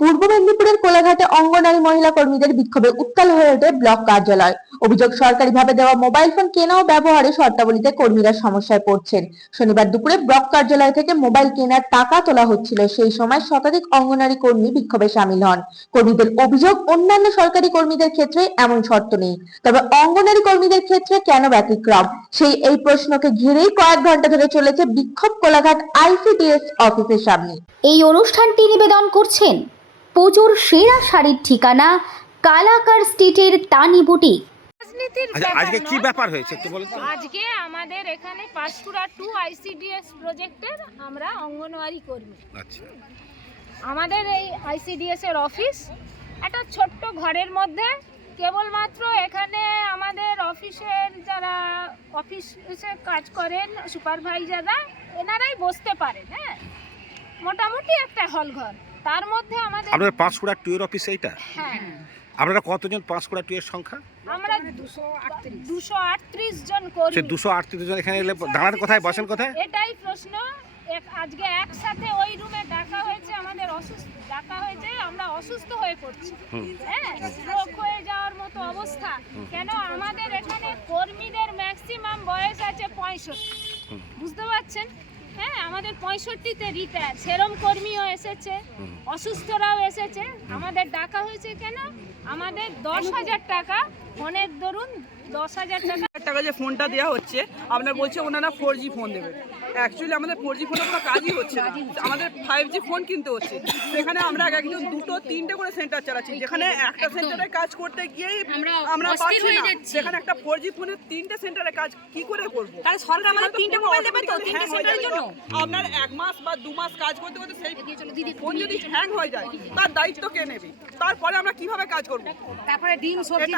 পূর্ব মেদিনীপুরের কোলাঘাটে অঙ্গনারী মহিলা কর্মীদের বিক্ষোভে উত্তাল হয়ে ওঠে ব্লক কার্যালয়। অভিযোগ সরকারিভাবে দেওয়া মোবাইল ফোন কেনা ও ব্যবহারে শর্তাবলীতে কর্মীরা সমস্যায় পড়ছেন। শনিবার দুপুরে ব্লক কার্যালয় থেকে মোবাইল কেনার টাকা তোলা হচ্ছিল। সেই সময় শতাধিক অঙ্গনারী কর্মী বিক্ষোভে সামিল হন। কর্মীদের অভিযোগ, অন্যান্য সরকারি কর্মীদের ক্ষেত্রে এমন শর্ত নেই। তবে অঙ্গনারী কর্মীদের ক্ষেত্রে কেন ব্যতিক্রম? সেই এই প্রশ্নকে ঘিরেই কয়েক ঘণ্টা ধরে চলেছে বিক্ষোভ কোলাঘাট আইসিডিএস অফিসের সামনে। এই অনুষ্ঠানটি নিবেদন করছেন পুজোর সেরা শাড়ির ঠিকানা কালাকার স্ট্রিটের তানি বুটিক। রাজনীতির আচ্ছা আজকে কি ব্যাপার হয়েছে একটু বলুন আজকে আমাদের এখানে পাঁশকুড়া টু আইসিডিএস প্রজেক্টের আমরা অঙ্গনওয়াড়ি কর্মী। আচ্ছা। আমাদের এই আইসিডিএস এর অফিস একটা ছোট্ট ঘরের মধ্যে। কেবলমাত্র এখানে আমাদের অফিসের যারা অফিসে কাজ করেন সুপারভাইজাররা এনারাই বসতে পারেন হ্যাঁ? মোটামুটি একটা হল ঘর। তার মধ্যে আমাদের আপনার পাঁশকুড়া টুয়ের অফিস এইটা? হ্যাঁ। আপনারা কতজন পাঁশকুড়া টুয়ের সংখ্যা? আমরা দুশো আটত্রিশ। জন সে কর্মী দুশো আটত্রিশ জন এখানে এলে দাঁড়ান কোথায়? বসেন কোথায়? এটাই প্রশ্ন। এক- আজকে একসাথে ওই রুমে ডাকা হয়েছে আমাদের অসুস্থ। ডাকা হয়েছে আমরা অসুস্থ হয়ে পড়ছি। হ্যাঁ? স্ট্রোক হয়ে যাওয়ার মতো অবস্থা। কেন আমাদের এখানে কর্মীদের ম্যাক্সিমাম বয়স আছে পঁয়ষট্টি। বুঝতে পারছেন? আমাদের পঁয়ষট্টিতে রিটায়ার সেরম কর্মীও এসেছে অসুস্থরাও এসেছে। আমাদের ডাকা হয়েছে কেন? আমাদের দশ হাজার টাকা ফোনের দরুন দশ হাজার টাকা টাকা যে ফোনটা দেওয়া হচ্ছে আপনার বলছে ওনারা ফোর জি ফোন দেবেন। অ্যাকচুয়ালি আমাদের ফোর জি ফোনে কোনো কাজই হচ্ছে না। আমাদের ফাইভ জি ফোন কিনতে হচ্ছে। সেখানে আমরা এক একজন দুটো তিনটে করে সেন্টার চালাচ্ছি। যেখানে একটা সেন্টারে কাজ করতে গিয়েই আমরা পাচ্ছি না। সেখানে একটা ফোর জি ফোনের তিনটে সেন্টারে কাজ কি করে করব? তাহলে সরকার আমাদের তিনটে মোবাইল দেবে তো তিনটে সেন্টারের জন্য। আপনার এক মাস বা দু মাস কাজ করতে করতে সেই ফোন যদি হ্যাং হয়ে যায় তার দায়িত্ব কে নেবে? তারপরে আমরা কীভাবে কাজ করব? তারপরে ডিম সবজি